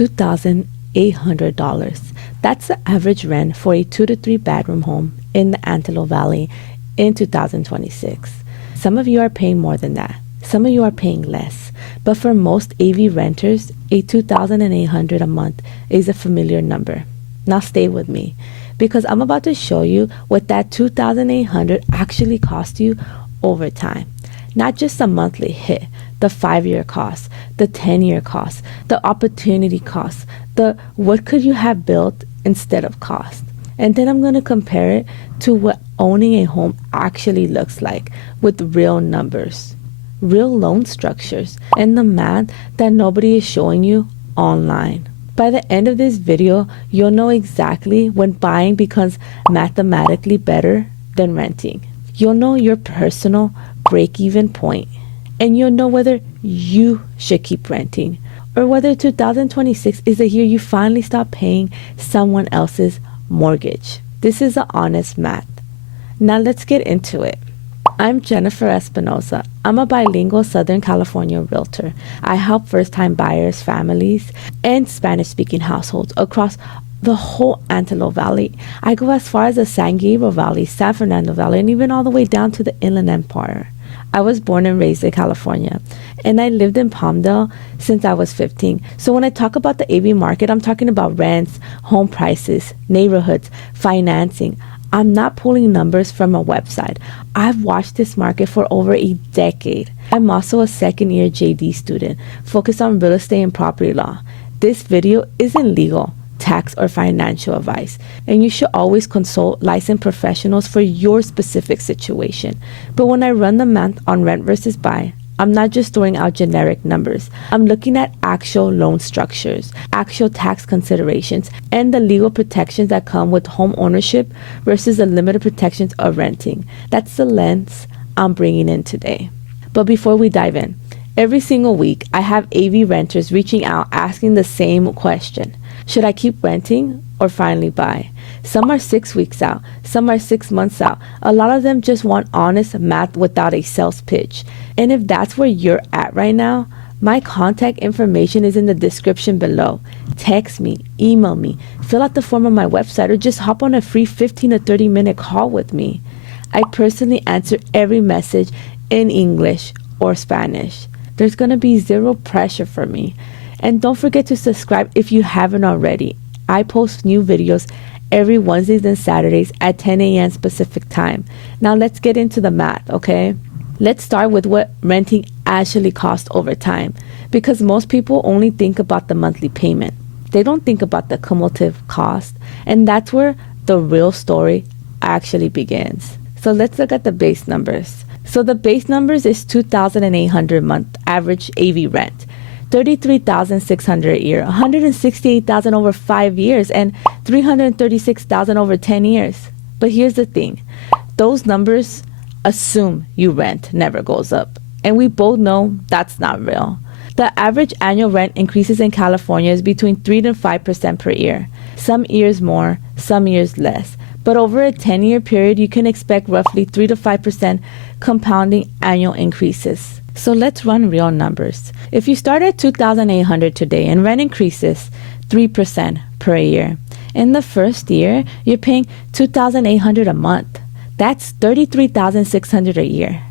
$2,800. That's the average rent for a 2 to 3 bedroom home in the Antelope Valley in 2026. Some of you are paying more than that. Some of you are paying less. But for most AV renters, a $2,800 a month is a familiar number. Now stay with me, because I'm about to show you what that $2,800 actually cost you over time. Not just the monthly hit, the 5-year cost, the 10-year cost, the opportunity cost, the what could you have built instead of cost. And then I'm going to compare it to what owning a home actually looks like with real numbers, real loan structures, and the math that nobody is showing you online. By the end of this video, you'll know exactly when buying becomes mathematically better than renting. You'll know your personal break-even point, and you'll know whether you should keep renting or whether 2026 is the year you finally stop paying someone else's mortgage. This is the honest math. Now let's get into it. I'm Jennifer Espinosa. I'm a bilingual Southern California realtor. I help first-time buyers, families, and Spanish-speaking households across the whole Antelope Valley. I go as far as the San Gabriel Valley, San Fernando Valley, and even all the way down to the Inland Empire. I was born and raised in California, and I lived in Palmdale since I was 15. So when I talk about the AV market, I'm talking about rents, home prices, neighborhoods, financing. I'm not pulling numbers from a website. I've watched this market for over a decade. I'm also a second-year JD student focused on real estate and property law. This video isn't legal, tax, or financial advice, and you should always consult licensed professionals for your specific situation. But when I run the math on rent versus buy, I'm not just throwing out generic numbers. I'm looking at actual loan structures, actual tax considerations, and the legal protections that come with home ownership versus the limited protections of renting. That's the lens I'm bringing in today. But before we dive in, every single week I have AV renters reaching out asking the same question. Should I keep renting or finally buy? Some are 6 weeks out, some are 6 months out. A lot of them just want honest math without a sales pitch. And if that's where you're at right now, my contact information is in the description below. Text me, email me, fill out the form on my website, or just hop on a free 15 to 30 minute call with me. I personally answer every message in English or Spanish. There's going to be zero pressure for me. And don't forget to subscribe if you haven't already. I post new videos every Wednesdays and Saturdays at 10 a.m. Pacific time. Now let's get into the math, okay? Let's start with what renting actually costs over time, because most people only think about the monthly payment. They don't think about the cumulative cost, and that's where the real story actually begins. So let's look at the base numbers. So the base numbers is $2,800 a month average AV rent. $33,600 a year, $168,000 over 5 years, and $336,000 over 10 years. But here's the thing. Those numbers assume you rent never goes up. And we both know that's not real. The average annual rent increases in California is between 3 to 5% per year. Some years more, some years less. But over a 10-year period, you can expect roughly 3 to 5% compounding annual increases. So let's run real numbers. If you start at $2,800 today and rent increases 3% per year, in the first year, you're paying $2,800 a month. That's $33,600 a year.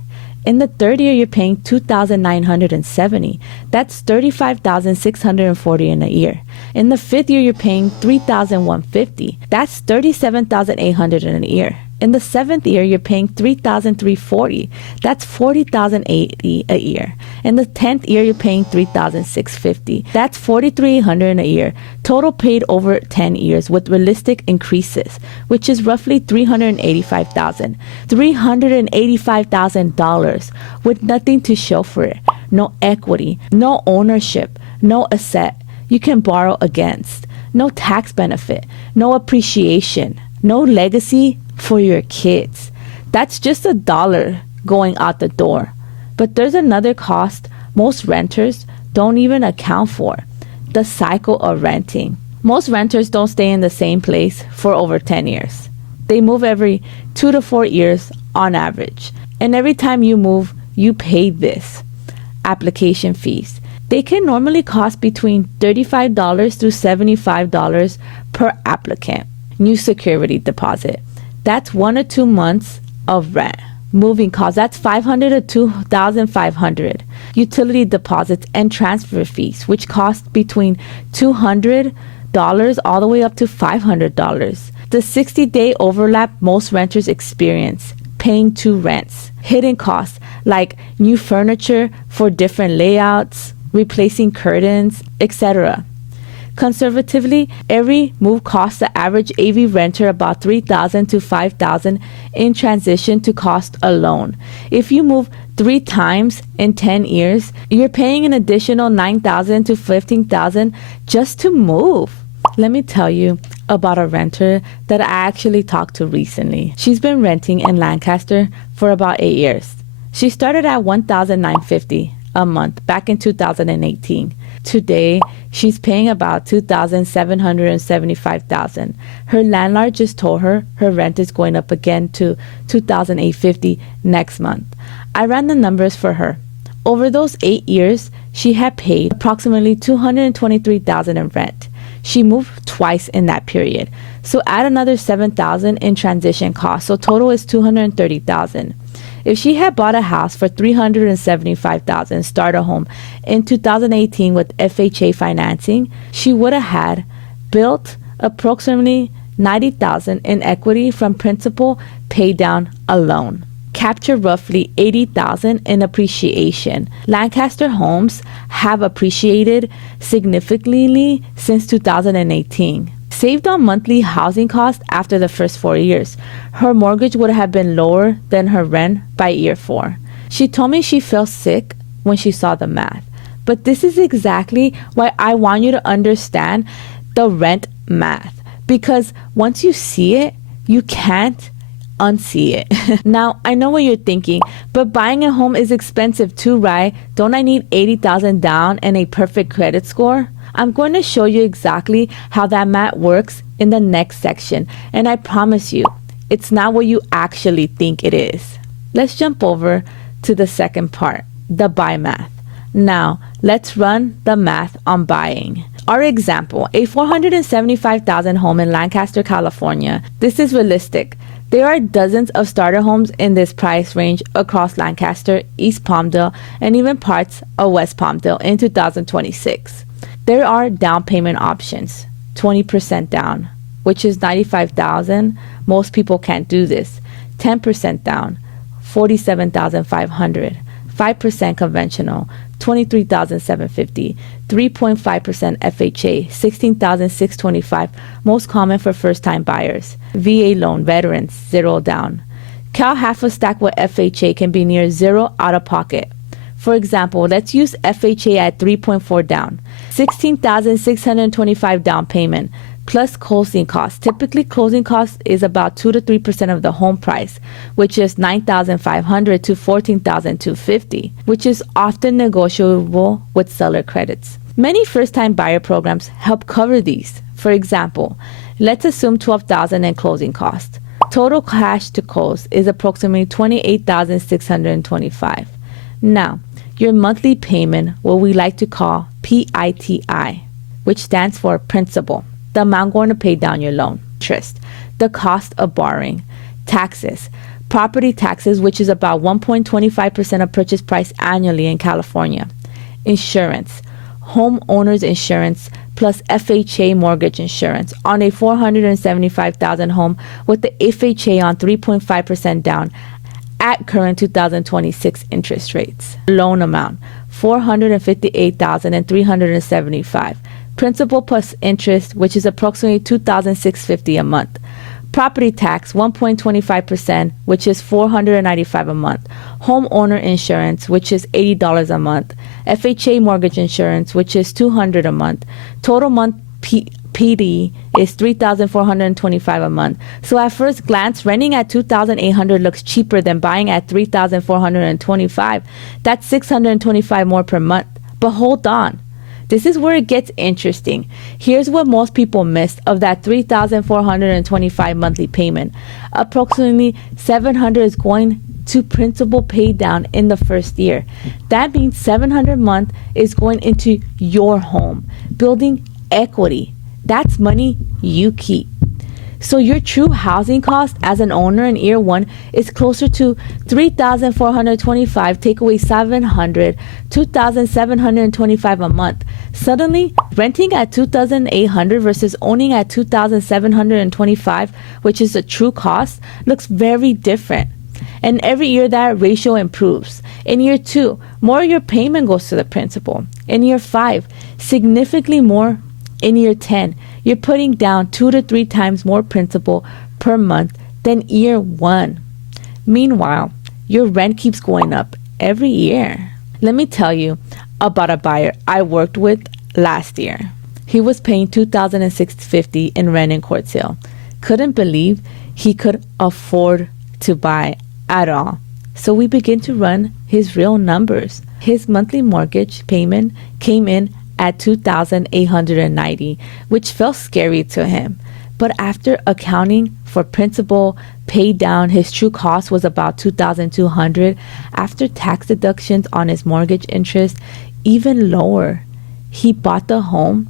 In the third year, you're paying $2,970. That's $35,640 in a year. In the fifth year, you're paying $3,150. That's $37,800 in a year. In the seventh year, you're paying $3,340. That's $40,080 a year. In the 10th year, you're paying $3,650. That's $4,300 in a year. Total paid over 10 years with realistic increases, which is roughly $385,000. $385,000 with nothing to show for it. No equity, no ownership, no asset you can borrow against, no tax benefit, no appreciation, no legacy for your kids. That's just $1 going out the door. But there's another cost most renters don't even account for: the cycle of renting. Most renters don't stay in the same place for over 10 years. They move every 2 to 4 years on average. And every time you move, you pay this: application fees, They can normally cost between $35 through $75 per applicant. New security deposit. That's 1 or 2 months of rent. Moving costs, that's $500 to $2,500. Utility deposits and transfer fees, which cost between $200 all the way up to $500. The 60-day overlap most renters experience, paying 2 rents. Hidden costs like new furniture for different layouts, replacing curtains, etc. Conservatively, every move costs the average AV renter about $3,000 to $5,000 in transition to cost alone. If you move 3 times in 10 years, you're paying an additional $9,000 to $15,000 just to move. Let me tell you about a renter that I actually talked to recently. She's been renting in Lancaster for about 8 years. She started at $1,950 a month back in 2018. Today, she's paying about $2,775,000. Her landlord just told her rent is going up again to $2,850 next month. I ran the numbers for her. Over those 8 years, she had paid approximately $223,000 in rent. She moved twice in that period. So add another $7,000 in transition costs. So total is $230,000. If she had bought a house for $375,000 starter home in 2018 with FHA financing, she would have had built approximately $90,000 in equity from principal pay down alone. Capture roughly $80,000 in appreciation. Lancaster homes have appreciated significantly since 2018. Saved on monthly housing costs after the first 4 years. Her mortgage would have been lower than her rent by year 4. She told me she felt sick when she saw the math. But this is exactly why I want you to understand the rent math. Because once you see it, you can't unsee it. Now, I know what you're thinking, but buying a home is expensive too, right? Don't I need $80,000 down and a perfect credit score? I'm going to show you exactly how that math works in the next section, and I promise you, it's not what you actually think it is. Let's jump over to the second part, the buy math. Now, let's run the math on buying. Our example, a $475,000 home in Lancaster, California. This is realistic. There are dozens of starter homes in this price range across Lancaster, East Palmdale, and even parts of West Palmdale in 2026. There are down payment options, 20% down, which is $95,000. Most people can't do this. 10% down, $47,500. 5% conventional, $23,750. 3.5% FHA, $16,625. Most common for first-time buyers. VA loan, veterans, 0 down. Cal half a stack with FHA can be near 0 out of pocket. For example, let's use FHA at 3.4 down, $16,625 down payment, plus closing costs. Typically, closing costs is about 2 to 3% of the home price, which is $9,500 to $14,250, which is often negotiable with seller credits. Many first-time buyer programs help cover these. For example, let's assume $12,000 in closing costs. Total cash to close is approximately $28,625. Now, your monthly payment, what we like to call PITI, which stands for principal, the amount going to pay down your loan, interest, the cost of borrowing, taxes, property taxes, which is about 1.25% of purchase price annually in California, insurance, homeowners insurance, plus FHA mortgage insurance on a $475,000 home with the FHA on 3.5% down at current 2026 interest rates. Loan amount, $458,375. Principal plus interest, which is approximately $2,650 a month. Property tax, 1.25%, which is $495 a month. Homeowner insurance, which is $80 a month. FHA mortgage insurance, which is $200 a month. Total month PD is $3,425 a month. So at first glance, renting at $2,800 looks cheaper than buying at $3,425. That's $625 more per month. But hold on. This is where it gets interesting. Here's what most people missed of that $3,425 monthly payment. Approximately $700 is going to principal paid down in the first year. That means $700 a month is going into your home, building equity. That's money you keep. So your true housing cost as an owner in year one is closer to $3,425, take away $700, $2,725 a month. Suddenly, renting at $2,800 versus owning at $2,725, which is the true cost, looks very different. And every year that ratio improves. In year 2, more of your payment goes to the principal. In year 5, significantly more. In year 10, you're putting down 2 to 3 times more principal per month than year 1. Meanwhile, your rent keeps going up every year. Let me tell you about a buyer I worked with last year. He was paying $2,650 in rent in court sale. Couldn't believe he could afford to buy at all. So we began to run his real numbers. His monthly mortgage payment came in at $2,890, which felt scary to him. But after accounting for principal paid down, his true cost was about $2,200. After tax deductions on his mortgage interest, even lower. He bought the home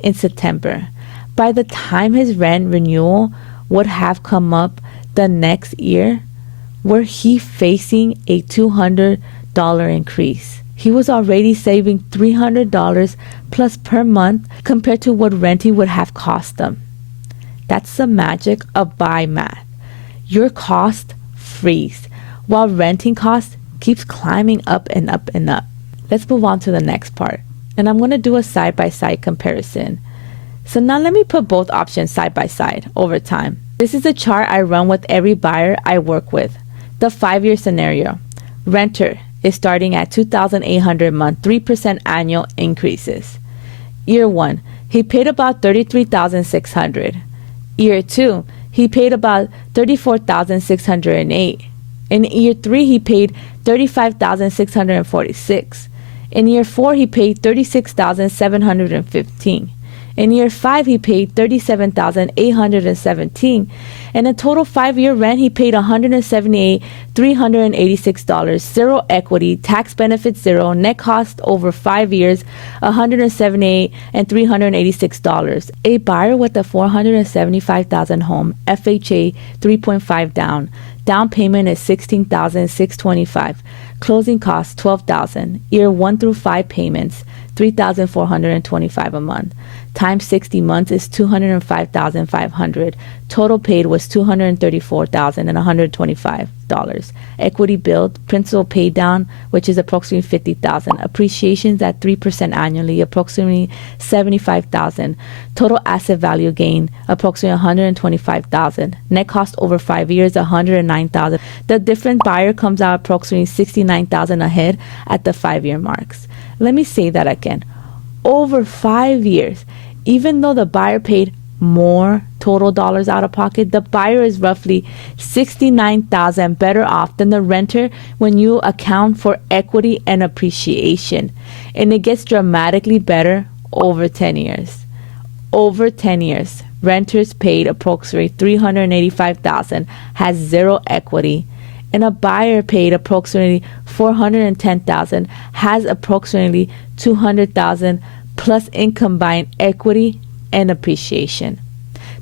in September. By the time his rent renewal would have come up the next year, were he facing a $200 increase. He was already saving $300 plus per month compared to what renting would have cost them. That's the magic of buy math. Your cost freeze, while renting cost keeps climbing up and up and up. Let's move on to the next part. And I'm going to do a side-by-side comparison. So now let me put both options side by side over time. This is a chart I run with every buyer I work with. The 5-year scenario. Renter is starting at $2,800 a month, 3% annual increases. Year 1, he paid about $33,600. Year 2, he paid about $34,608. In year 3, he paid $35,646. In year 4, he paid $36,715. In year 5, he paid $37,817. And in total 5-year rent, he paid $178,386. Zero equity, tax benefits zero, net cost over 5 years, $178,386. A buyer with a $475,000 home, FHA 3.5 down. Down payment is $16,625. Closing costs $12,000. Year 1 through 5 payments $3,425 a month. Times 60 months is $205,500. Total paid was $234,125. Equity build, principal paid down, which is approximately $50,000. Appreciations at 3% annually, approximately $75,000. Total asset value gain, approximately $125,000. Net cost over 5 years, $109,000. The different buyer comes out approximately $69,000 ahead at the 5-year marks. Let me say that again. Over 5 years, even though the buyer paid more total dollars out of pocket, the buyer is roughly $69,000 better off than the renter when you account for equity and appreciation. And it gets dramatically better over 10 years. Over 10 years, renters paid approximately $385,000, has zero equity, and a buyer paid approximately $410,000, has approximately $200,000 plus in combined equity and appreciation.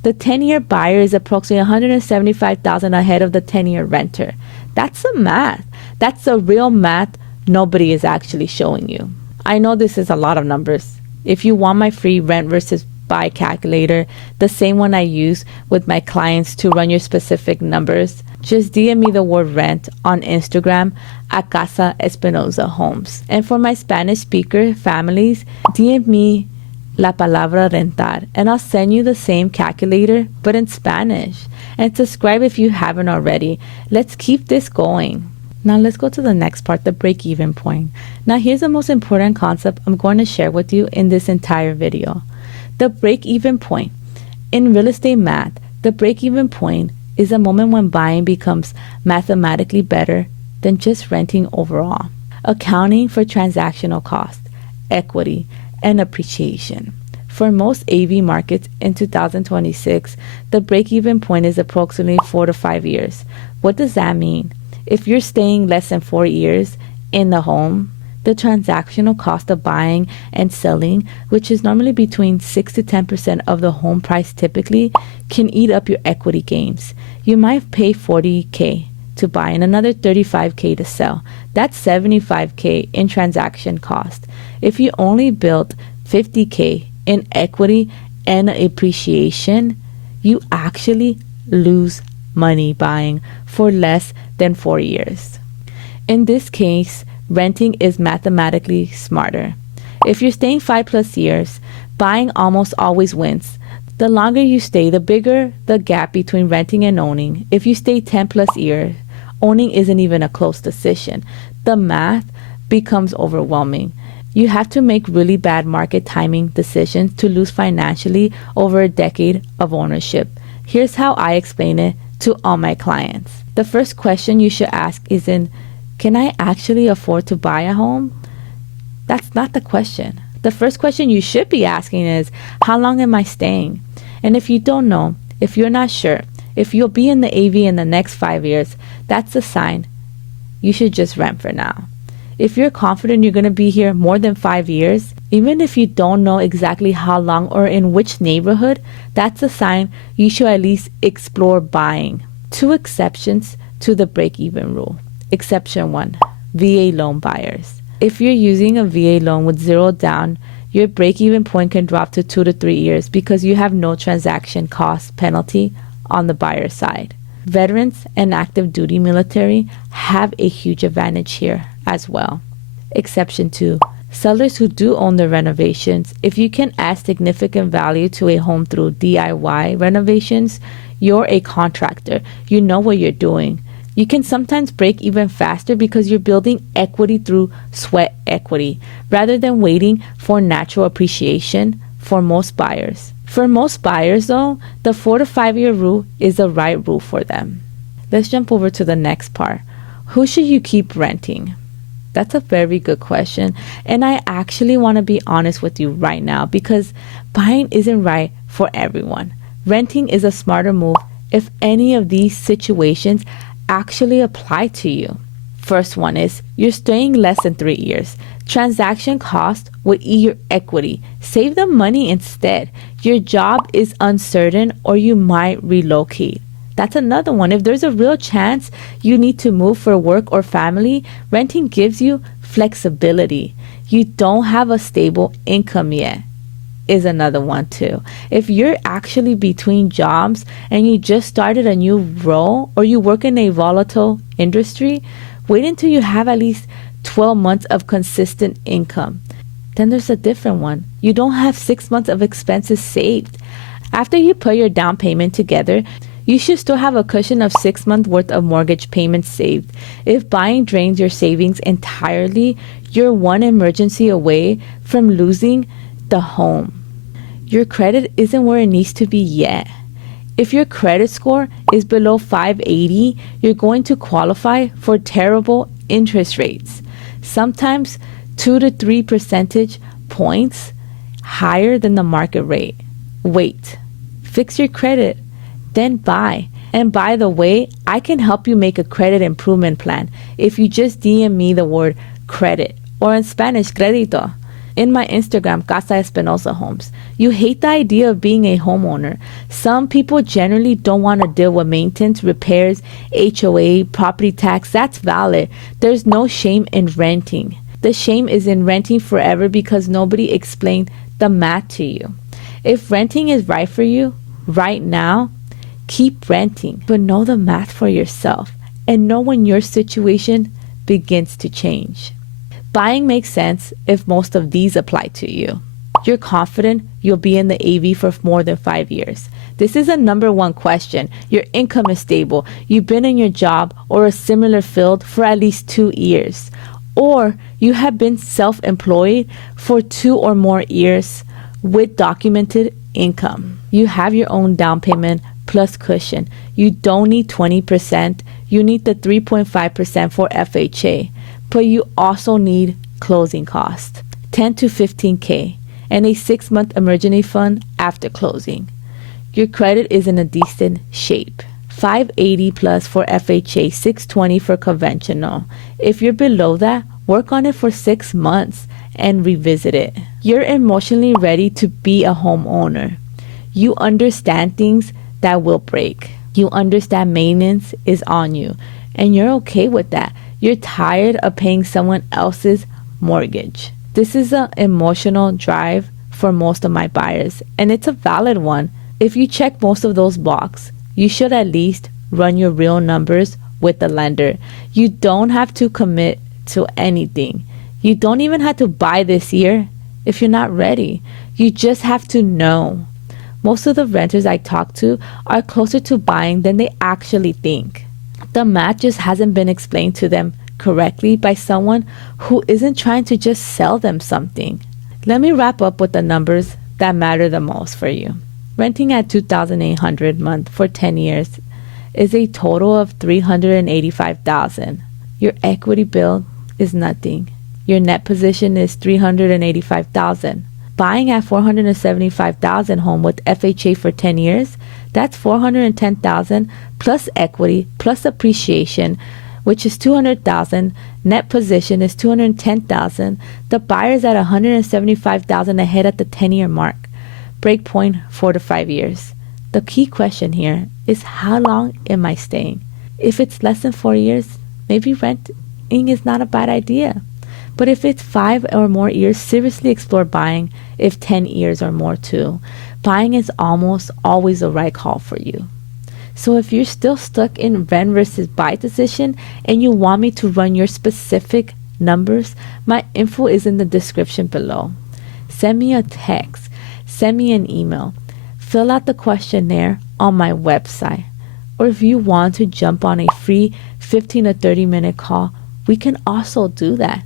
The 10-year buyer is approximately $175,000 ahead of the 10-year renter. That's the math. That's the real math nobody is actually showing you. I know this is a lot of numbers. If you want my free rent versus buy calculator, the same one I use with my clients to run your specific numbers, just DM me the word rent on Instagram at Casa Espinosa Homes. And for my Spanish speaker families, DM me la palabra rentar, and I'll send you the same calculator, but in Spanish. And subscribe if you haven't already. Let's keep this going. Now let's go to the next part, the break-even point. Now here's the most important concept I'm going to share with you in this entire video. The break-even point. In real estate math, the break-even point is a moment when buying becomes mathematically better than just renting overall. Accounting for transactional cost, equity, and appreciation. For most AV markets in 2026, the break-even point is approximately 4 to 5 years. What does that mean? If you're staying less than 4 years in the home, the transactional cost of buying and selling, which is normally between 6 to 10% of the home price typically, can eat up your equity gains. You might pay $40K to buy and another $35K to sell. That's $75K in transaction cost. If you only built $50K in equity and appreciation, you actually lose money buying for less than 4 years. In this case, renting is mathematically smarter. If you're staying 5+ years, buying almost always wins. The longer you stay, the bigger the gap between renting and owning. If you stay 10+ years, owning isn't even a close decision. The math becomes overwhelming. You have to make really bad market timing decisions to lose financially over a decade of ownership. Here's how I explain it to all my clients. The first question you should ask isn't, can I actually afford to buy a home? That's not the question. The first question you should be asking is, how long am I staying? And if you don't know, if you're not sure, if you'll be in the AV in the next 5 years, that's a sign you should just rent for now. If you're confident you're going to be here more than 5 years, even if you don't know exactly how long or in which neighborhood, that's a sign you should at least explore buying. 2 exceptions to the break-even rule. Exception 1, VA loan buyers. If you're using a VA loan with 0 down, your break-even point can drop to 2 to 3 years because you have no transaction cost penalty on the buyer side. Veterans and active duty military have a huge advantage here as well. Exception 2, sellers who do own the renovations. If you can add significant value to a home through DIY renovations, you're a contractor. You know what you're doing. You can sometimes break even faster because you're building equity through sweat equity rather than waiting for natural appreciation for most buyers. For most buyers though, the 4 to 5 year rule is the right rule for them. Let's jump over to the next part. Who should you keep renting? That's a very good question. And I actually want to be honest with you right now because buying isn't right for everyone. Renting is a smarter move if any of these situations actually apply to you. First one is you're staying less than 3 years. Transaction cost will eat your equity. Save the money instead. Your job is uncertain or you might relocate. That's another one. If there's a real chance you need to move for work or family, renting gives you flexibility. You don't have a stable income yet is another one too. If you're actually between jobs and you just started a new role or you work in a volatile industry, wait until you have at least 12 months of consistent income. Then there's a different one. You don't have 6 months of expenses saved. After you put your down payment together, you should still have a cushion of 6 months worth of mortgage payments saved. If buying drains your savings entirely, you're one emergency away from losing the home. Your credit isn't where it needs to be yet. If your credit score is below 580, you're going to qualify for terrible interest rates. Sometimes 2 to 3 percentage points higher than the market rate. Wait, fix your credit, then buy. And by the way, I can help you make a credit improvement plan if you just DM me the word credit, or in Spanish, crédito, in my Instagram, Casa Espinosa Homes. You hate the idea of being a homeowner. Some people generally don't want to deal with maintenance, repairs, HOA, property tax. That's valid. There's no shame in renting. The shame is in renting forever because nobody explained the math to you. If renting is right for you right now, keep renting, but know the math for yourself and know when your situation begins to change. Buying makes sense if most of these apply to you. You're confident you'll be in the AV for more than 5 years. This is a number one question. Your income is stable. You've been in your job or a similar field for at least 2 years. Or you have been self-employed for 2 or more years with documented income. You have your own down payment plus cushion. You don't need 20%. You need the 3.5% for FHA. But you also need closing costs, 10 to 15K, and a 6-month emergency fund after closing. Your credit is in a decent shape. 580 plus for FHA, 620 for conventional. If you're below that, work on it for 6 months and revisit it. You're emotionally ready to be a homeowner. You understand things that will break. You understand maintenance is on you, and you're okay with that. You're tired of paying someone else's mortgage. This is an emotional drive for most of my buyers, and it's a valid one. If you check most of those boxes, you should at least run your real numbers with the lender. You don't have to commit to anything. You don't even have to buy this year if you're not ready. You just have to know. Most of the renters I talk to are closer to buying than they actually think. The math just hasn't been explained to them correctly by someone who isn't trying to just sell them something. Let me wrap up with the numbers that matter the most for you. Renting at $2,800 a month for 10 years is a total of $385,000. Your equity bill is nothing. Your net position is $385,000. Buying at $475,000 home with FHA for 10 years, that's $410,000 plus equity plus appreciation, which is $200,000. Net position is $210,000. The buyer's at $175,000 ahead at the 10-year mark. Break point 4 to 5 years. The key question here is, how long am I staying? If it's less than 4 years, maybe renting is not a bad idea. But if it's 5 or more years, seriously explore buying. If 10 years or more too. Buying is almost always the right call for you. So if you're still stuck in rent versus buy decision and you want me to run your specific numbers, my info is in the description below. Send me a text, send me an email, fill out the questionnaire on my website. Or if you want to jump on a free 15 to 30 minute call, we can also do that.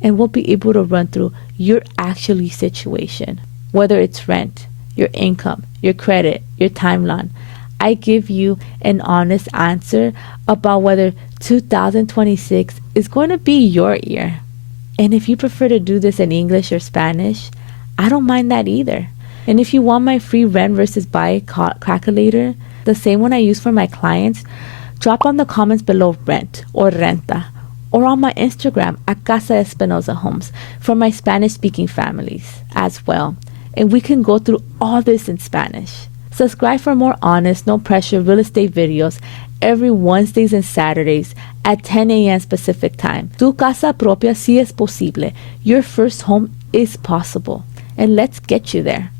And we'll be able to run through your actually situation, whether it's rent, your income, your credit, your timeline. I give you an honest answer about whether 2026 is going to be your year. And if you prefer to do this in English or Spanish, I don't mind that either. And if you want my free rent versus buy calculator, the same one I use for my clients, drop on the comments below rent or renta, or on my Instagram at Casa Espinosa Homes for my Spanish-speaking families as well. And we can go through all this in Spanish. Subscribe for more honest, no pressure real estate videos every Wednesdays and Saturdays at 10 a.m. Pacific time. Tu casa propia si es posible. Your first home is possible. And let's get you there.